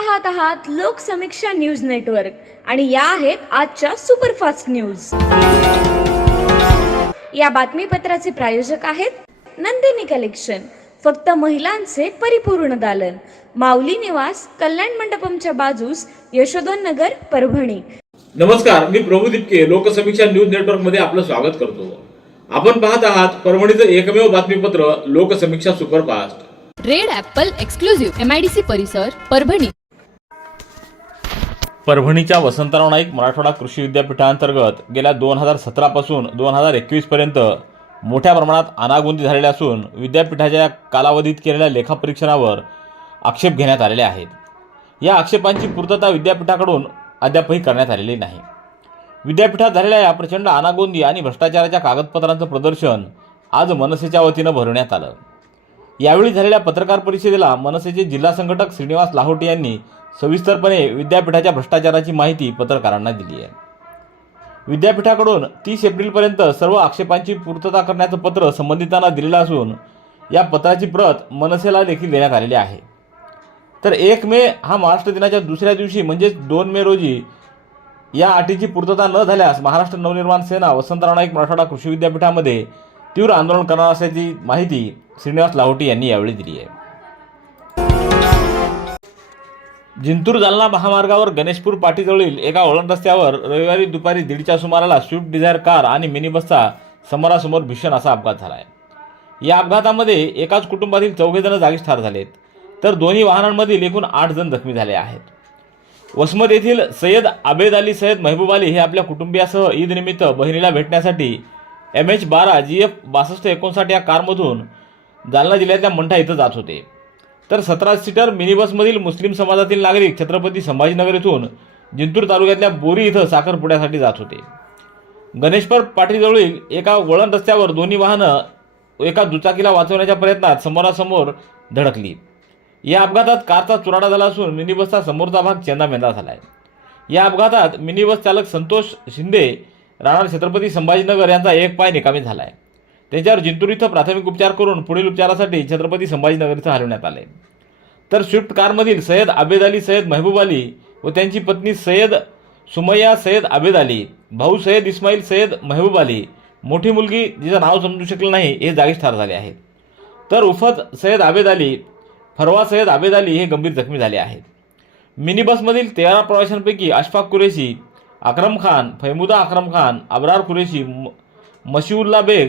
पाहत आहात Loksamiksha news network आणि या आहेत आजच्या सुपरफास्ट न्यूज। या बातमीपत्राचे प्रायोजक आहेत नंदिनी कलेक्शन, फक्त महिलांचे परिपूर्ण दालन, माऊली निवास, कल्याण मंडपमच्या बाजूस, यशोधन नगर, परभणी। नमस्कार, मी प्रभू दिपके लोकसमीक्षा न्यूज नेटवर्क मध्ये आपलं स्वागत करतो। आपण पाहत आहात परभणीचं एकमेव बातमीपत्र Loksamiksha superfast. Red Apple exclusive MIDC परिसर परभणी। परभणीच्या वसंतराव नाईक मराठवाडा कृषी विद्यापीठांतर्गत गेल्या 2017 पासून 2021 पर्यंत मोठ्या प्रमाणात अनागोंदी झालेल्या असून विद्यापीठाच्या कालावधीत केलेल्या लेखापरीक्षणावर आक्षेप घेण्यात आलेले आहेत। या आक्षेपांची पूर्तता विद्यापीठाकडून अद्यापही करण्यात आलेली नाही। विद्यापीठात झालेल्या या प्रचंड अनागोंदी आणि भ्रष्टाचाराच्या कागदपत्रांचं प्रदर्शन आज मनसेच्या वतीनं भरवण्यात आलं। यावेळी झालेल्या पत्रकार परिषदेला मनसेचे जिल्हा संघटक श्रीनिवास लाहोटी यांनी सविस्तरपणे विद्यापीठाच्या भ्रष्टाचाराची माहिती पत्रकारांना दिली आहे। विद्यापीठाकडून 30 एप्रिलपर्यंत सर्व आक्षेपांची पूर्तता करण्याचं पत्र संबंधितांना दिलेलं असून या पत्राची प्रत मनसेला देखील देण्यात आलेली आहे। तर 1 मे हा महाराष्ट्र दिनाच्या दुसऱ्या दिवशी म्हणजेच 2 मे रोजी या अटीची पूर्तता न झाल्यास महाराष्ट्र नवनिर्माण सेना वसंतराव नाईक मराठवाडा कृषी विद्यापीठामध्ये तीव्र आंदोलन करणार असल्याची माहिती श्रीनिवास लाहोटी यांनी यावेळी दिली आहे। जिंतूर जालना महामार्गावर गणेशपूर पाटीजवळील एका वळण रस्त्यावर रविवारी दुपारी 1:30च्या सुमाराला स्विफ्ट डिझायर कार आणि मिनी बसचा समोरासमोर भीषण असा अपघात झाला आहे। या अपघातामध्ये एकाच कुटुंबातील 4 जण जागीच ठार झालेत, तर दोन्ही वाहनांमधील एकूण 8 जण जखमी झाले आहेत। वसमत येथील सय्यद आबेद अली सय्यद महबूब अली हे आपल्या कुटुंबियासह ईदनिमित्त बहिणीला भेटण्यासाठी MH12 GF 6259 या कारमधून जालना जिल्ह्यातल्या मंठा इथं जात होते। तर 17 सीटर मिनी बसमधील मुस्लिम समाजातील नागरिक छत्रपती संभाजीनगर येथून जिंतूर तालुक्यातल्या बोरी इथं साखरपुड्यासाठी जात होते। गणेशपूर पाटीजवळील एका वळण रस्त्यावर दोन्ही वाहनं एका दुचाकीला वाचवण्याच्या प्रयत्नात समोरासमोर धडकली। या अपघातात कारचा चुराडा झाला असून मिनी बसचा समोरचा भाग चेंदामेंदा झाला आहे। या अपघातात मिनी बस चालक संतोष शिंदे राहणार छत्रपती संभाजीनगर यांचा एक पाय निकामी झाला आहे। त्यांच्यावर जिंतूर इथं प्राथमिक उपचार करून पुढील उपचारासाठी छत्रपती संभाजीनगर इथं हलवण्यात आले। तर स्विफ्ट कारमधील सय्यद आबेद अली सय्यद महबूब अली व त्यांची पत्नी सय्यद सुमय्या सय्यद आबेद अली, भाऊ सय्यद इस्माईल सय्यद महबूब अली, मोठी मुलगी जिचं नाव समजू शकलं नाही हे जागीच ठार झाले आहेत। तर उफत सय्यद आबेद अली, फरवा सय्यद आबेद अली हे गंभीर जखमी झाले आहेत। मिनी बसमधील 13 प्रवाशांपैकी अशफाक कुरेशी, अक्रम खान, फैमुदा अक्रम खान, अब्रार कुरेशी, मशिउल्ला बेग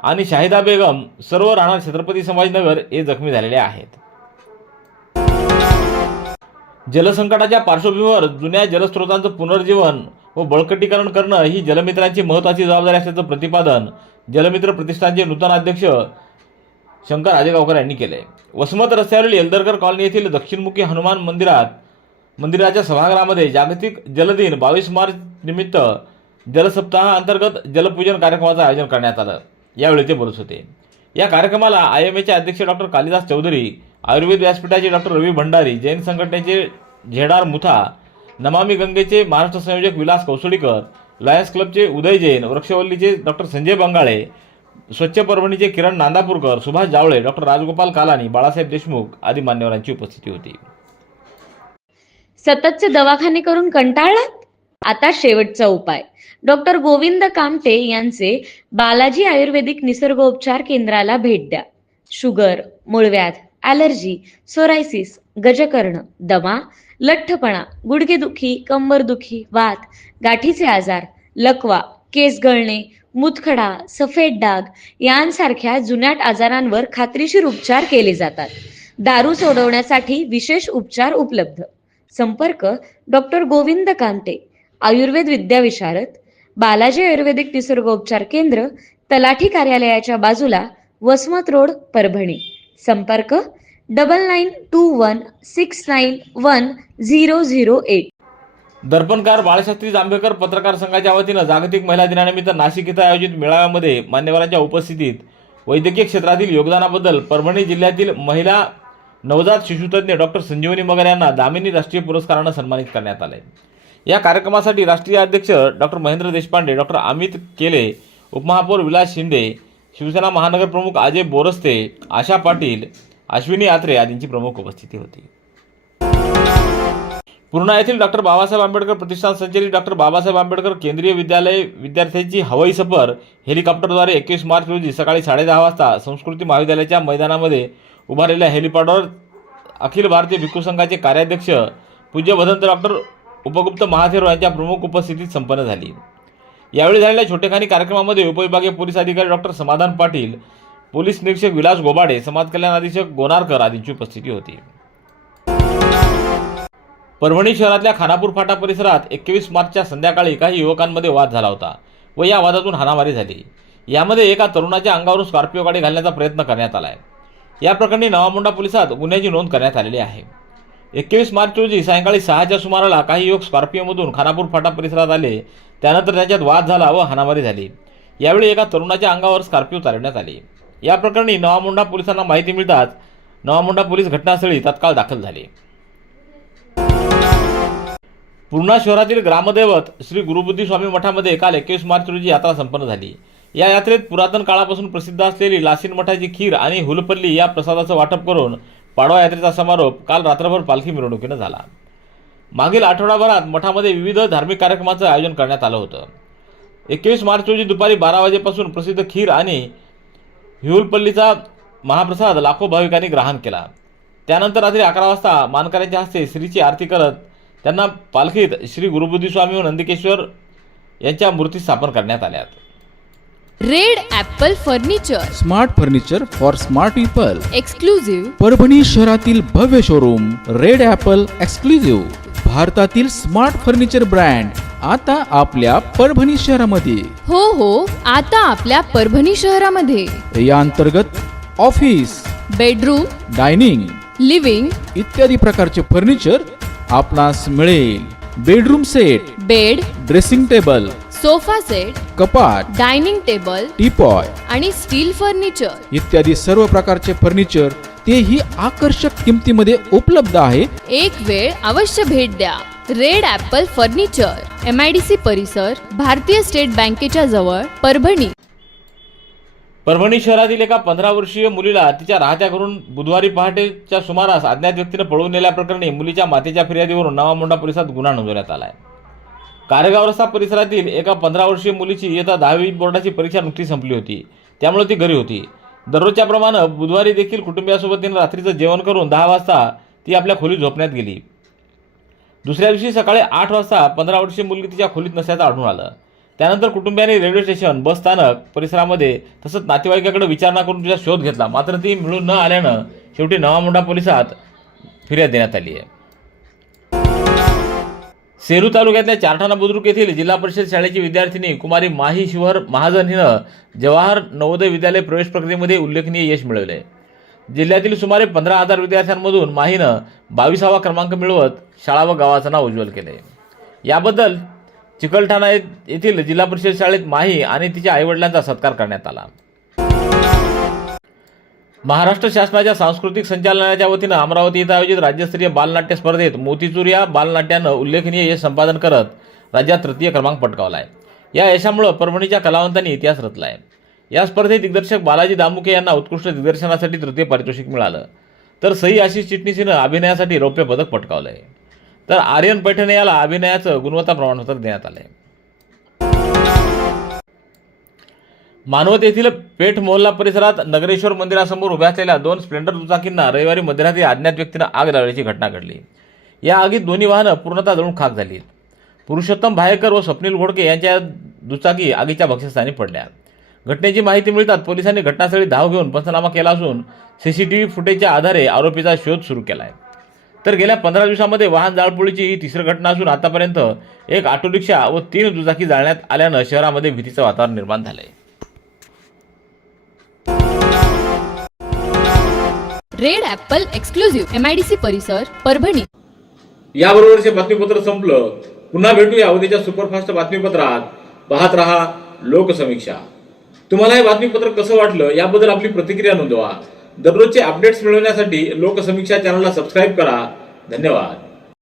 आणि शाहिदा बेगम सर्व राहणार छत्रपती संभाजीनगर हे जखमी झालेले आहेत। जलसंकटाच्या पार्श्वभूमीवर जुन्या जलस्रोतांचं पुनर्जीवन व बळकटीकरण करणं ही जलमित्रांची महत्त्वाची जबाबदारी असल्याचं प्रतिपादन जलमित्र प्रतिष्ठानचे नूतन अध्यक्ष शंकर आजेगावकर यांनी केले। वसमत रस्त्यावरील एल्दरकर कॉलनी येथील दक्षिणमुखी हनुमान मंदिराच्या सभागृहामध्ये जागतिक जल दिन 22 मार्च निमित्त जलसप्ताहाअंतर्गत जलपूजन कार्यक्रमाचं आयोजन करण्यात आलं। यावेळी ते बोलत होते। या कार्यक्रमाला IMAचे अध्यक्ष डॉक्टर कालिदास चौधरी, आयुर्वेद व्यासपीठाचे डॉक्टर रवी भंडारी, जैन संघटनेचे झेडार मुथा, नमामि गंगेचे महाराष्ट्र संयोजक विलास कौसडीकर, लायन्स क्लबचे उदय जैन, वृक्षवल्लीचे डॉक्टर संजय बंगाळे, स्वच्छ परभणीचे किरण नांदापूरकर, सुभाष जावळे, डॉक्टर राजगोपाल कालानी, बाळासाहेब देशमुख आदी मान्यवरांची उपस्थिती होती। सततचे दवाखाने करून कंटाळलात? आता शेवटचा उपाय। डॉक्टर गोविंद कामटे यांचे बालाजी आयुर्वेदिक निसर्गोपचार केंद्राला भेट द्या। शुगर, मूळव्याध, ॲलर्जी, सोरायसिस, गजकर्ण, दमा, लठ्ठपणा, गुडघेदुखी, कंबरदुखी, वात, गाठीचे आजार, लकवा, केस गळणे, मूतखडा, सफेद डाग यांसारख्या जुनाट आजारांवर खात्रीशीर उपचार केले जातात। दारू सोडवण्यासाठी विशेष उपचार उपलब्ध। संपर्क डॉक्टर गोविंद कामटे, आयुर्वेद विद्याविशारद, बालाजी आयुर्वेदिक निसर्गोपचार केंद्र, तलाठी कार्यालयाच्या बाजूला, वसमत रोड, परभणी। संपर्क 9921691008। दर्पणकार बाळशास्त्री जांभेकर पत्रकार संघाच्या वतीनं जागतिक महिला दिनानिमित्त नाशिक इथं आयोजित मेळाव्यामध्ये मान्यवरांच्या उपस्थितीत वैद्यकीय क्षेत्रातील योगदानाबद्दल परभणी जिल्ह्यातील महिला नवजात शिशुतज्ञ डॉक्टर संजीवनी मगर यांना दामिनी राष्ट्रीय पुरस्कारानं सन्मानित करण्यात आले। या कार्यक्रमासाठी राष्ट्रीय अध्यक्ष डॉक्टर महेंद्र देशपांडे, डॉक्टर अमित केले, उपमहापौर विलास शिंदे, शिवसेना महानगर प्रमुख अजय बोरस्ते, आशा पाटील, अश्विनी आत्रे आदींची प्रमुख उपस्थिती होती। पूर्णा येथील डॉक्टर बाबासाहेब आंबेडकर प्रतिष्ठान संचलित डॉक्टर बाबासाहेब आंबेडकर केंद्रीय विद्यालय विद्यार्थ्यांची हवाई सफर हेलिकॉप्टरद्वारे 21 मार्च रोजी सकाळी 10:30 वाजता संस्कृती महाविद्यालयाच्या मैदानामध्ये उभारलेल्या हेलिपॅडवर अखिल भारतीय भिक्खू संघाचे कार्याध्यक्ष पूज्य भदंत डॉक्टर उपगुप्त महाथेरो यांच्या प्रमुख उपस्थितीत संपन्न झाली। यावेळी झालेल्या छोटेखानी कार्यक्रमामध्ये उपविभागीय पोलीस अधिकारी डॉक्टर समाधान पाटील, पोलीस निरीक्षक विलास गोबाडे, समाज कल्याण अधीक्षक गोनारकर आदींची उपस्थिती होती। परभणी शहरातल्या खानापूर फाटा परिसरात 21 मार्चच्या संध्याकाळी काही युवकांमध्ये वाद झाला होता व या वादातून हाणामारी झाली। यामध्ये एका तरुणाच्या अंगावरून स्कॉर्पिओ गाडी घालण्याचा प्रयत्न करण्यात आला आहे। या प्रकरणी नवामुंडा पोलिसात गुन्ह्याची नोंद करण्यात आलेली आहे। 21 मार्च रोजी सायंकाळी 6च्या सुमाराला काही युवक स्कॉर्पिओमधून खानापूर फाटा परिसरात आले। त्यानंतर त्याच्यात वाद झाला व हाणामारी झाली। यावेळी एका तरुणाच्या अंगावर स्कॉर्पिओ चालवण्यात आली। या प्रकरणी नवामुंडा पोलिसांना माहिती मिळताच नवामुंडा पोलीस घटनास्थळी तात्काळ दाखल झाले। पूर्णा शहरातील ग्रामदैवत श्री गुरुबुद्धी स्वामी मठामध्ये काल 21 मार्च रोजी यात्रा संपन्न झाली। या यात्रेत पुरातन काळापासून प्रसिद्ध असलेली लासीन मठाची खीर आणि हुलपल्ली या प्रसादाचं वाटप करून पाडवा यात्रेचा समारोप काल रात्रभर पालखी मिरवणुकीनं झाला। मागील आठवडाभरात मठामध्ये विविध धार्मिक कार्यक्रमाचं आयोजन करण्यात आलं होतं। 21 मार्च रोजी दुपारी 12 वाजेपासून प्रसिद्ध खीर आणि हुलपल्लीचा महाप्रसाद लाखो भाविकांनी ग्रहण केला। त्यानंतर रात्री 11 वाजता मानकऱ्यांच्या हस्ते श्रीची आरती करत त्यांना पालखीत श्री गुरुबुद्धी स्वामी व नंदिकेश्वर यांच्या मूर्ती स्थापन करण्यात आल्या। Red Apple furniture, smart furniture for smart people, exclusive Parbhani शहरातील भव्य शोरूम रेड ॲपल एक्सक्लुझिव्ह, भारतातील स्मार्ट फर्निचर ब्रँड आता आपल्या परभणी शहरामध्ये। हो आता आपल्या परभणी शहरामध्ये या अंतर्गत ऑफिस, बेडरूम, डायनिंग, लिव्हिंग इत्यादी प्रकारचे फर्निचर आपणास मिळेल। Bedroom set, bed, dressing table, sofa set, कपाट, डायनिंग टेबल टीपॉय आणि स्टील फर्निचर इत्यादी सर्व प्रकारचे फर्निचर तेही आकर्षक किमतीमध्ये उपलब्ध आहे। एक वेळ अवश्य भेट द्या। रेड ॲपल फर्निचर, MIDC परिसर, भारतीय स्टेट बँकेच्या जवळ, परभणी। परभणी शहरातील एका 15 वर्षीय मुलीला तिच्या राहत्या घरून बुधवारी पहाटेच्या सुमारास अज्ञात व्यक्तीने पळवून नेल्याप्रकरणी मुलीच्या मातेच्या फिर्यादीवरून नवामुंडा पोलिसात गुन्हा नोंदवण्यात आला आहे। कारेगाव रस्ता परिसरातील एका 15 वर्षीय मुलीची इयत्ता 10वी बोर्डाची परीक्षा नुकतीच संपली होती, त्यामुळे ती घरी होती। दररोजच्या प्रमाणे बुधवारी देखील कुटुंबियासोबत तिने रात्रीचं जेवण करून 10 वाजता ती आपल्या खोलीत झोपण्यात गेली। दुसऱ्या दिवशी सकाळी 8 वाजता 15 वर्षीय मुलगी तिच्या खोलीत नसल्याचं आढळून आलं। त्यानंतर कुटुंबियांनी रेल्वे स्टेशन, बस स्थानक परिसरामध्ये तसंच नातेवाईकाकडे विचारणा करून तिचा शोध घेतला, मात्र ती मिळून न आल्यानं शेवटी नवामुंडा पोलिसात फिर्याद देण्यात आली आहे। सेलू तालुक्यातल्या चारठाणा बुद्रुक येथील जिल्हा परिषद शाळेची विद्यार्थिनी कुमारी माही शिवहर महाजन हिनं जवाहर नवोदय विद्यालय प्रवेश प्रक्रियेमध्ये उल्लेखनीय यश मिळवले। जिल्ह्यातील सुमारे 15,000 विद्यार्थ्यांमधून माहीनं 22वा क्रमांक मिळवत शाळा व गावाचं नाव उज्ज्वल केले। याबद्दल चिकलठाणा येथील जिल्हा परिषद शाळेत माही आणि तिच्या आईवडिलांचा सत्कार करण्यात आला। महाराष्ट्र शासनाच्या सांस्कृतिक संचालनालयाच्या वतीनं अमरावती येथे आयोजित राज्यस्तरीय बालनाट्य स्पर्धेत मोतीचूर या बालनाट्यानं उल्लेखनीय यश संपादन करत राज्यात तृतीय क्रमांक पटकावला आहे। या यशामुळे परभणीच्या कलावंतांनी इतिहास रचला आहे। या स्पर्धेत दिग्दर्शक बालाजी दामुके यांना उत्कृष्ट दिग्दर्शनासाठी तृतीय पारितोषिक मिळालं, तर सई आशिष चिटणीस हिनं अभिनयासाठी रौप्य पदक पटकावलं आहे, तर आर्यन पैठणे याला अभिनयाचं गुणवत्ता प्रमाणपत्र देण्यात आलं आहे। मानवत येथील पेठ मोहल्ला परिसरात नगरेश्वर मंदिरासमोर उभ्या असलेल्या 2 स्प्लेंडर दुचाकींना रविवारी मध्यरात्री अज्ञात व्यक्तीनं आग लावल्याची घटना घडली। या आगीत दोन्ही वाहनं पूर्णतः जळून खाक झाली। पुरुषोत्तम भायेकर व स्वप्नील घोडके यांच्या दुचाकी आगीच्या भक्ष्यस्थानी पडल्या। घटनेची माहिती मिळताच पोलिसांनी घटनास्थळी धाव घेऊन पंचनामा केला असून CCTV फुटेजच्या आधारे आरोपीचा शोध सुरू केला आहे। तर गेल्या 15 दिवसांमध्ये वाहन जाळपोळीची ही तिसरी घटना असून आतापर्यंत एक ऑटो रिक्षा व 3 दुचाकी जाळण्यात आल्यानं शहरामध्ये भीतीचं वातावरण निर्माण झालंय। रेड ॲपल एक्सक्लुझिव्ह, MIDC परिसर, परभणी। याबरोबरचे बातमीपत्र संपलं। पुन्हा भेटूया उद्याच्या सुपरफास्ट बातमीपत्रात। पाहत रहा लोकसमीक्षा। तुम्हाला हे बातमीपत्र कसं वाटलं याबद्दल आपली प्रतिक्रिया नोंदवा। दररोजचे अपडेट्स मिळवण्यासाठी लोकसमीक्षा चॅनलला सबस्क्राईब करा। धन्यवाद।